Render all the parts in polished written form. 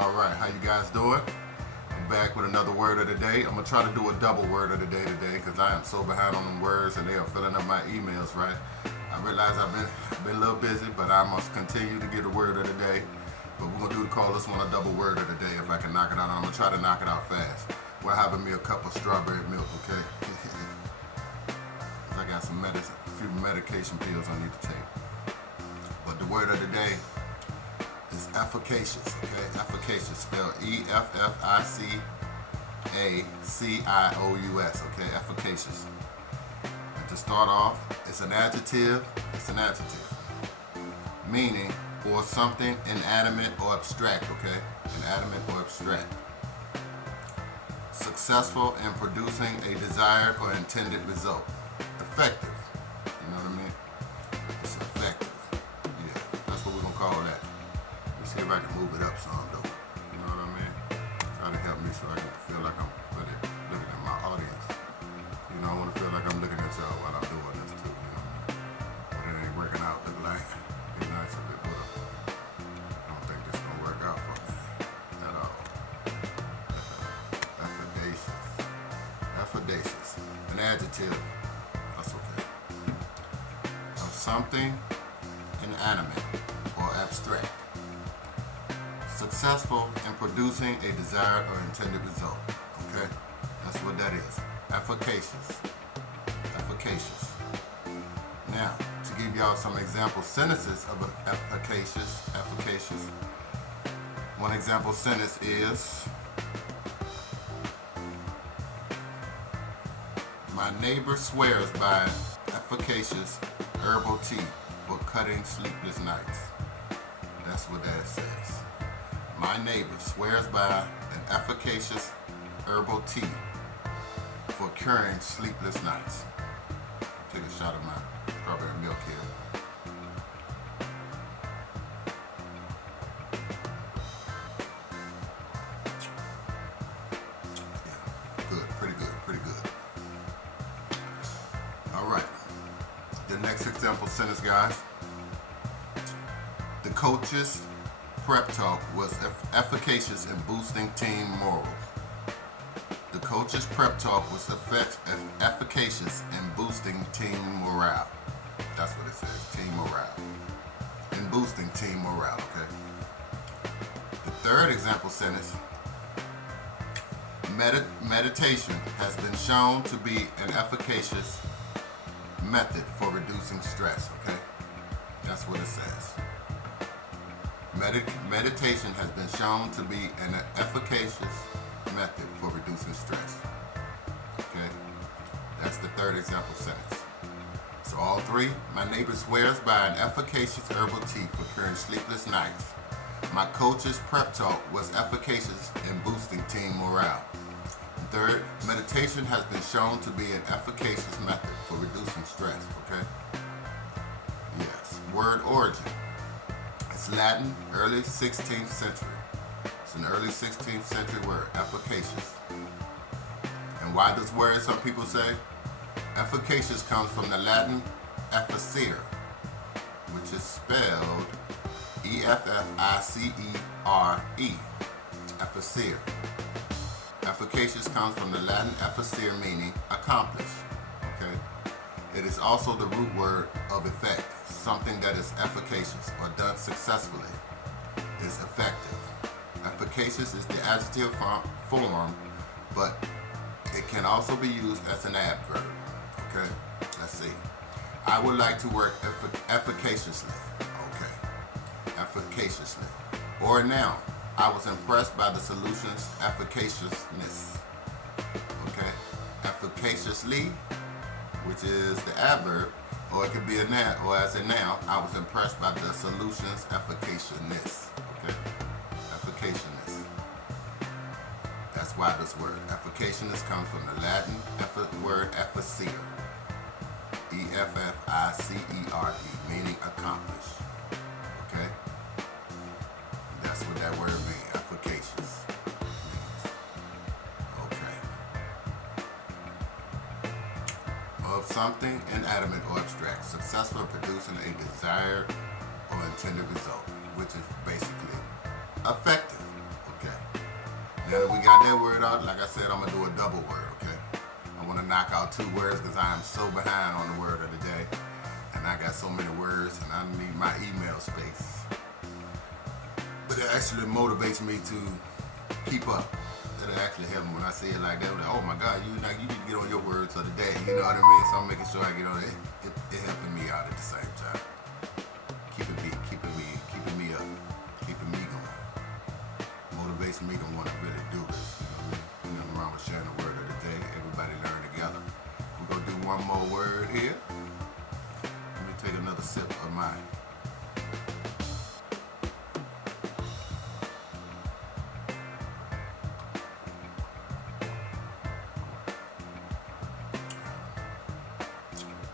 All right, how you guys doing? I'm back with another word of the day. I'm gonna try to do a double word of the day today because I am so behind on them words and they are filling up my emails. Right? I realize I've been a little busy, but I must continue to get a word of the day. But we're gonna call this one a double word of the day. If I can knock it out, I'm gonna try to knock it out fast. We're having me a cup of strawberry milk, okay? I got a few medication pills I need to take. But the word of the day is efficacious, okay? Efficacious, spelled Efficacious, okay? Efficacious. And to start off, it's an adjective, meaning or something inanimate or abstract, okay? Inanimate or abstract. Successful in producing a desired or intended result. Effective, you know what I mean? It's effective, yeah, that's what we're gonna call that. Let's see if I can move it up some though, you know what I mean? Try to help me so I can feel like I'm really looking at my audience. You know, I wanna feel like I'm looking at y'all while I'm doing this too, you know? But it ain't working out, look like. It'd be nice if it would've. I don't think this gonna work out for me at all. Efficacious, an adjective. That's okay. Of something inanimate or abstract. Successful in producing a desired or intended result. Okay? That's what that is. Efficacious. Efficacious. Now, to give y'all some example sentences of efficacious. One example sentence is, my neighbor swears by efficacious herbal tea for cutting sleepless nights. That's what that says. My neighbor swears by an efficacious herbal tea for curing sleepless nights. Take a shot of my strawberry milk here. Yeah, good, pretty good. All right. The next example sentence, guys. The coach's prep talk was efficacious in boosting team morals. The coach's prep talk was efficacious in boosting team morale. That's what it says, team morale. In boosting team morale, okay? The third example sentence. Meditation has been shown to be an efficacious method for reducing stress, okay? That's what it says. Meditation has been shown to be an efficacious method for reducing stress. Okay? That's the third example sentence. So all three, my neighbor swears by an efficacious herbal tea for curing sleepless nights. My coach's prep talk was efficacious in boosting team morale. Third, meditation has been shown to be an efficacious method for reducing stress, okay? Yes. Word origin. It's Latin, early 16th century. It's an early 16th century word, efficacious. And why this word, some people say? Efficacious comes from the Latin efficere, which is spelled Effficere. Efficere. Efficacious comes from the Latin efficere, meaning accomplish. Okay? It is also the root word of effect. Something that is efficacious or done successfully is effective. Efficacious is the adjective form, but it can also be used as an adverb. Okay? Let's see. I would like to work efficaciously. Okay. Efficaciously. Or a noun. I was impressed by the solution's efficaciousness. Okay? Efficaciously, which is the adverb, or it could be a noun, or as a noun, I was impressed by the solution's efficaciousness. Okay? Efficaciousness. That's why this word, efficaciousness, comes from the Latin word efficere. Efficere, meaning accomplish. Okay? That's what that word means, efficacious means. Okay. Of something inanimate or abstract, successful in producing a desired or intended result, which is basically effective. Now that we got that word out, like I said, I'm gonna do a double word, okay? I wanna knock out 2 words because I am so behind on the word of the day. And I got so many words and I need my email space. But it actually motivates me to keep up. It'll actually help me when I say it like that. Like, oh my God, you need to get on your words of the day. You know what I mean? So I'm making sure I get on it. It helping me out at the same time. Keeping me up, keeping me going. Motivates me to want to really do this. You know, nothing wrong with sharing the word of the day. Everybody learn together. We're gonna do one more word here. Let me take another sip of mine.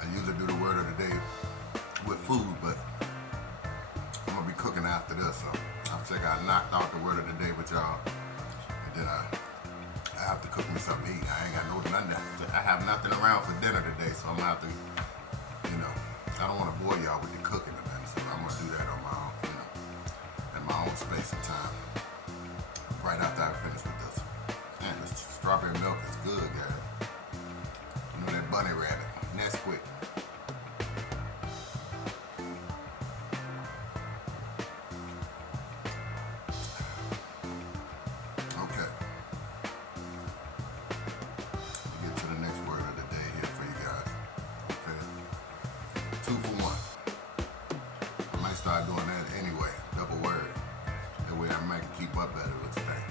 I usually do the word of the day with food, but I'm gonna be cooking after this, so I figure I knocked out the word of the day with y'all, and then I have to cook me something to eat. I ain't got nothing. I have nothing around for dinner today, so I'm gonna have to, I don't want to bore y'all with the cooking and then, so I'm gonna do that on my own, in my own space and time. Right after I finish with this. Man, this strawberry milk is good, guys. You know that bunny rabbit. Nesquik. Okay. Get to the next word of the day here for you guys. Okay. 2 for 1. I might start doing that anyway. Double word. That way I might keep up better with today.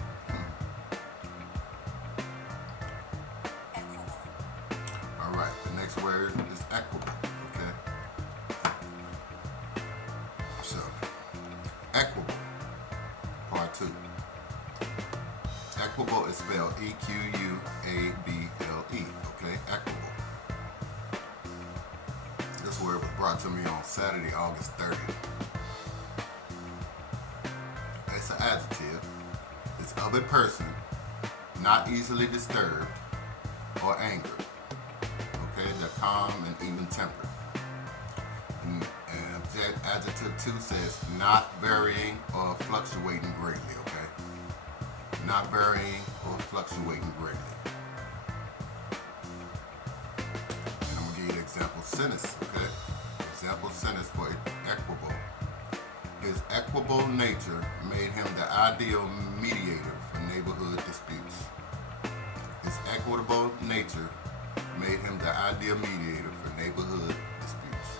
Alright, the next word is equable. Okay. So, equable. Part 2. Equable is spelled E-Q-U-A-B-L-E. Okay, equable. This word was brought to me on Saturday, August 30th. It's an adjective. It's of a person not easily disturbed or angered. Okay, they're calm and even tempered. And adjective 2 says not varying or fluctuating greatly. Okay, not varying or fluctuating greatly. And I'm gonna give you an example sentence. Okay, example sentence for equable. His equable nature made him the ideal mediator for neighborhood disputes. His equitable nature made him the ideal mediator for neighborhood disputes.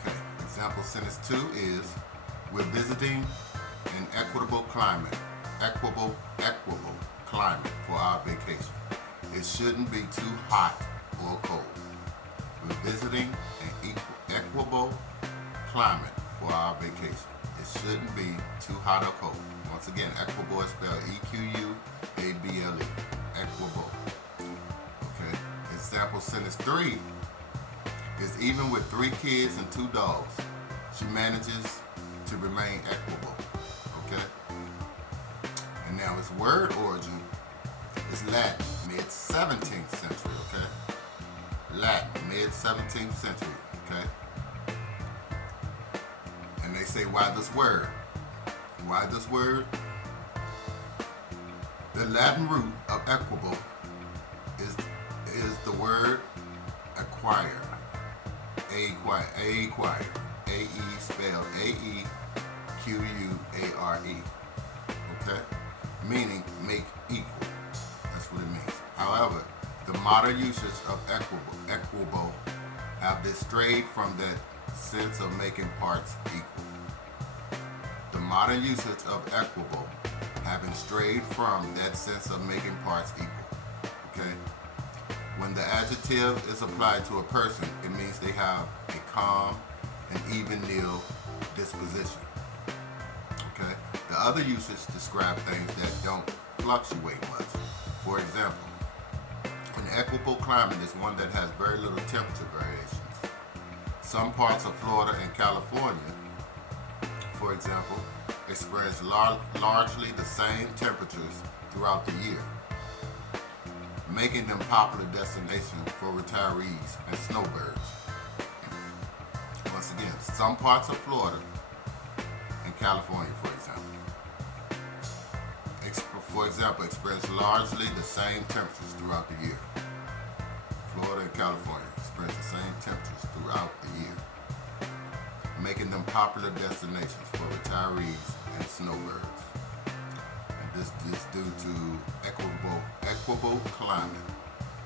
Okay, example sentence 2 is, we're visiting an equitable climate for our vacation. It shouldn't be too hot or cold. We're visiting an equitable climate for our vacation. It shouldn't be too hot or cold. Once again, equitable is spelled E-Q-U-A-B-L-E. Equitable. Okay. Example sentence 3 is, even with 3 kids and 2 dogs, she manages to remain equitable. Okay. And now its word origin is Latin, mid-17th century. Okay. Latin, mid-17th century. Okay. And they say, why this word? Why this word? The Latin root of equable is the word acquire. Acquire. A-E spelled A-E-Q-U-A-R-E. Okay? Meaning make equal. That's what it means. However, the modern usage of equable have been strayed from that sense of making parts equal. The modern usage of equable having strayed from that sense of making parts equal. Okay? When the adjective is applied to a person, it means they have a calm and even-keeled disposition. Okay? The other usage describe things that don't fluctuate much. For example, an equable climate is one that has very little temperature variations. Some parts of Florida and California, for example, experience largely the same temperatures throughout the year, making them popular destinations for retirees and snowbirds. Once again, some parts of Florida and California, for example, for example, experience largely the same temperatures throughout the year. Florida and California experience the same temperatures throughout the year, making them popular destinations for retirees and snowbirds. And this is due to equable climate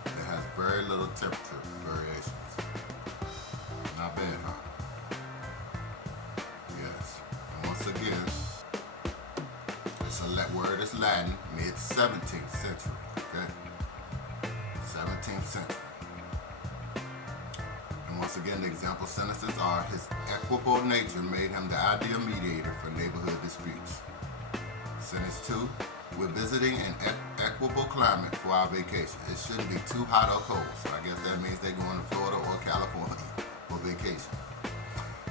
that has very little temperature variations. Not bad, huh? Yes. And once again, the word is Latin, mid-17th century, okay? 17th century. And once again, the example sentences are, his equable nature made him the ideal mediator for neighborhood disputes. Sentence 2, we're visiting an equable climate for our vacation. It shouldn't be too hot or cold, so I guess that means they're going to Florida or California for vacation.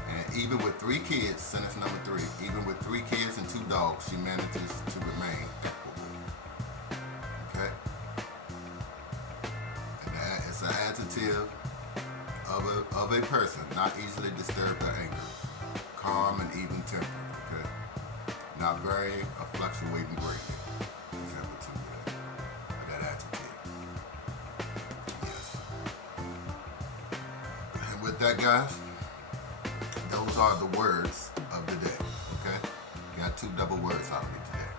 And even with 3 kids, sentence number 3, even with 3 kids and 2 dogs, she manages to remain equable. Okay? And that is an adjective of a person, not easily disturbed or angered, calm and even tempered. Okay? Not varying or fluctuating greatly. Example 2 there. That adjective. Yes. And with that, guys, those are the words of the day, okay? Got 2 double words out of me today.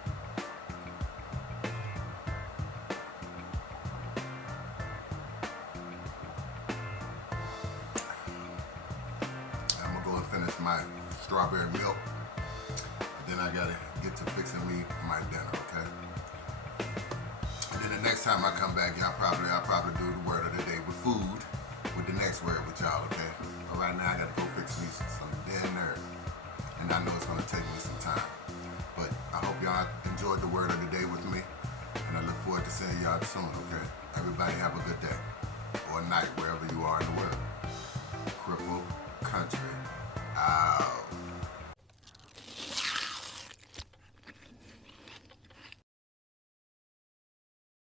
I'm gonna go and finish my strawberry milk, and then I gotta get to fixing me my dinner, okay? And then the next time I come back, I'll probably do the word of the day with food, with the next word with y'all, okay? But right now I gotta go fix me some dinner, and I know it's gonna take me some time. But I hope y'all enjoyed the word of the day with me, and I look forward to seeing y'all soon, okay? Everybody have a good day, or night, wherever you are in the world. Cripple Country.